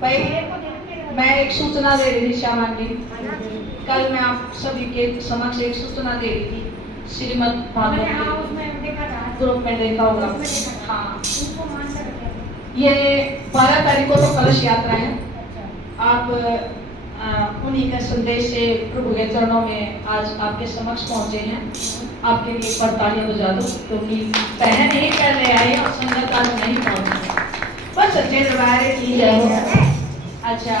भाई मैं एक सूचना दे रही थी श्यामा जी। कल मैं आप सभी के समक्ष एक सूचना दे रही थी श्रीमद् भागवत ग्रुप में देखा होगा। हाँ, ये 12 तारीख को तो कलश यात्रा है। आप उन्हीं के संदेश से प्रभु के चरणों में आज आपके समक्ष पहुंचे हैं। आपके लिए तालियां बजा दो, क्योंकि बहन ही पहले आई और संगत आज नहीं पहुंची। बस सच्चे दरबार की जय हो। अच्छा,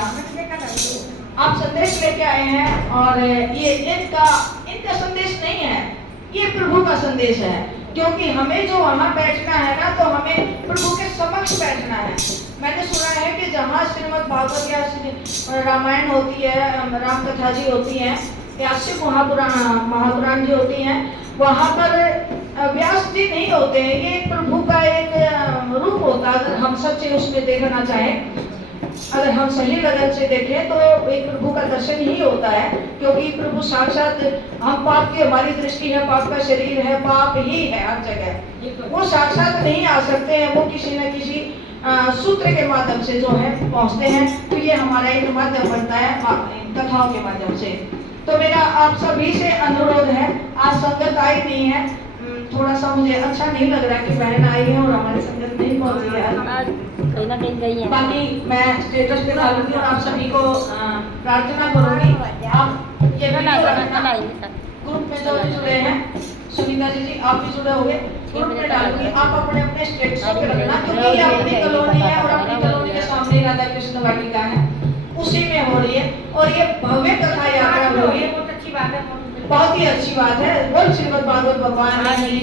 आप संदेश लेके आए हैं और ये इनका संदेश नहीं है, ये प्रभु का संदेश है। क्योंकि हमें जो वहाँ बैठना है ना, तो हमें प्रभु के समक्ष बैठना है। मैंने सुना है कि जहाँ श्रीमद् भागवत या रामायण होती है, राम कथा जी होती है, व्यास महापुराण जी होती हैं, वहाँ पर व्यास जी नहीं होते हैं। ये प्रभु का एक रूप होता है। अगर हम सच्चे उसमें देखना चाहें, अगर हम सही लगन से देखें, तो एक प्रभु का दर्शन ही होता है। क्योंकि प्रभु साक्षात, हम पाप की हमारी दृष्टि है, पाप का शरीर है, पाप ही है हर जगह। वो साक्षात नहीं आ सकते हैं, वो किसी न किसी सूत्र के माध्यम से जो है पहुंचते हैं। तो ये हमारा एक माध्यम बनता है कथाओं के माध्यम से। तो मेरा आप सभी से अनुरोध है, आज संगत आई नहीं है, थोड़ा सा मुझे अच्छा नहीं लग रहा कि बहन आई है और हमारी संगत नहीं पहुंची है। बाकी मैं स्टेटस पे डालूंगी और आप सभी को प्रार्थना करूंगी। आप ये ग्रुप में जो भी जुड़े हैं, सुनीता जी आप भी जुड़े होंगे, ग्रुप में डालूंगी। आप अपने अपने स्टेटस पे रखना, क्योंकि ये अपनी कॉलोनी है और अपनी कॉलोनी के सामने राधा कृष्ण वाटिका है, उसी में हो रही है। और ये भव्य कथा यात्रा हो रही है, बहुत अच्छी बात है, बहुत ही अच्छी बात है। बोल श्रीमद् भागवत भगवान की,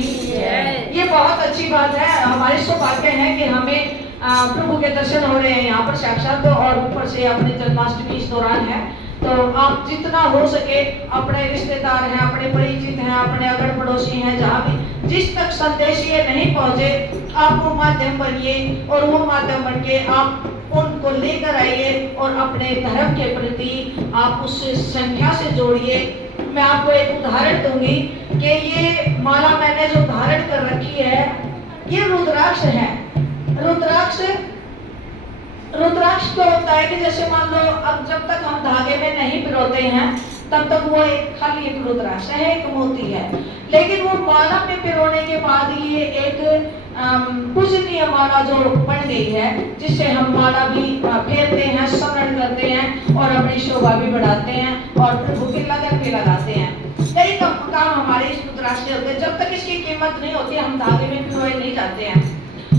ये बहुत अच्छी बात है। हमारे सौभाग्य है कि हमें प्रभु के दर्शन हो रहे हैं यहाँ पर साक्षात, और ऊपर से अपने जन्माष्टमी इस दौरान है। तो आप जितना हो सके, अपने रिश्तेदार हैं, अपने परिचित हैं, अपने अगल पड़ोसी हैं, जहाँ भी जिस तक संदेश ये नहीं पहुँचे, आप वो माध्यम बनिए और वो माध्यम बन के आप उनको लेकर आइए और अपने धर्म के प्रति आप उस संख्या से जोड़िए। मैं आपको एक उदाहरण दूंगी कि ये माला मैंने जो धारण कर रखी है, ये रुद्राक्ष है। रुद्राक्ष तो होता है कि जैसे मान लो, अब जब तक हम धागे में नहीं पिरोते हैं, तब तक वो खाली एक रुद्राक्ष है, एक मोती है। लेकिन वो माला में पिरोने के बाद ये एक पूजनीय माला जो बन गई है, जिससे हम माला भी फेरते हैं, स्मरण करते हैं और अपनी शोभा भी बढ़ाते हैं और प्रभु की लगन भी लगाते हैं। कई काम हमारे इस रुद्राक्ष से होते हैं। जब तक इसकी कीमत नहीं होती, हम धागे में पिरोए नहीं जाते हैं।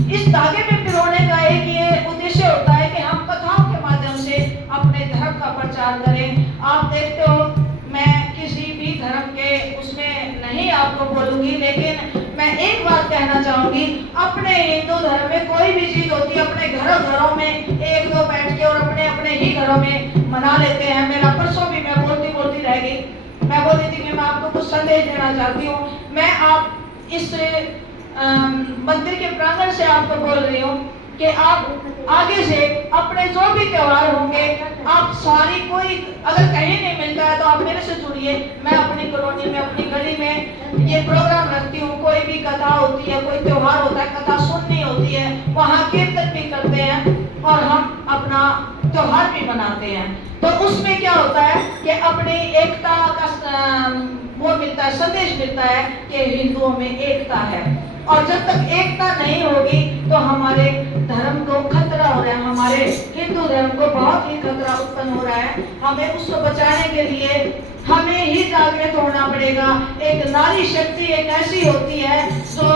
इस धागे में पिरोने का एक ये उद्देश्य होता है कि हम कथाओं के माध्यम से अपने धर्म का प्रचार करें। आप देखते हो, मैं किसी भी धर्म के उसमें नहीं आपको बोलूंगी, लेकिन मैं एक बात कहना चाहूंगी, अपने हिंदू धर्म में कोई भी चीज होती है, अपने घरों में एक दो बैठ के और अपने अपने ही घरों में मना लेते हैं। मेरा परसों भी मैं बोलती रह गई, मैं बोल रही थी कि मैं आपको कुछ संदेश देना चाहती हूँ। मैं आप इस मंदिर के प्रांगण से आपको बोल रही हूँ कि आप आगे से अपने जो भी त्योहार होंगे, आप सारी, कोई अगर कहीं नहीं मिलता है तो आप मेरे से जुड़िए। मैं अपनी कॉलोनी में, अपनी गली में ये प्रोग्राम रखती हूँ। कोई भी कथा होती है, कोई त्योहार होता है, कथा सुननी होती है, वहाँ कीर्तन भी करते हैं और हम अपना त्योहार भी मनाते हैं। तो उसमें क्या होता है कि अपनी एकता का वो मिलता है, संदेश मिलता है कि हिंदुओं में एकता है। और जब तक एकता नहीं होगी तो हमारे धर्म को खतरा हो रहा है, हमारे हिंदू धर्म को बहुत ही खतरा उत्पन्न हो रहा है। हमें उसको बचाने के लिए हमें ही जागृत होना पड़ेगा। एक नारी शक्ति एक ऐसी होती है जो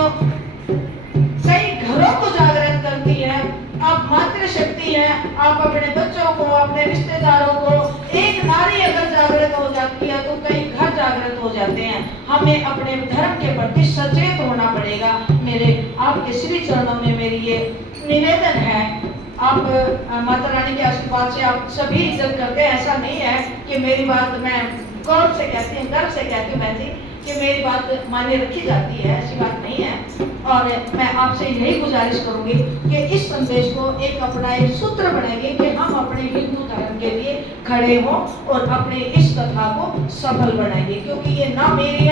कई घरों को जागृत करती है। आप मातृ शक्ति है, आप अपने बच्चों को, अपने रिश्तेदारों को, एक नारी अगर जागृत हो जाती है तो कई घर जागृत हो जाते हैं। हमें अपने धर्म के प्रति सचेत होना पड़ेगा। मेरे आपके श्री चरणों में मेरी ये निवेदन है। आप माता रानी के आशीर्वाद से आप सभी इज्जत करते हैं। ऐसा नहीं है कि मेरी बात मैं गौरव से कहती हूँ, गर्व से कहती हूँ मैं जी, कि मेरी बात माने रखी जाती है, ऐसी बात नहीं है। और मैं आपसे यही गुजारिश करूंगी कि इस संदेश को एक अपना एक सूत्र बनाएंगे कि हम अपने हिंदू धर्म के लिए खड़े हों और अपने इस कथा को सफल बनाएंगे। क्योंकि ये ना मेरी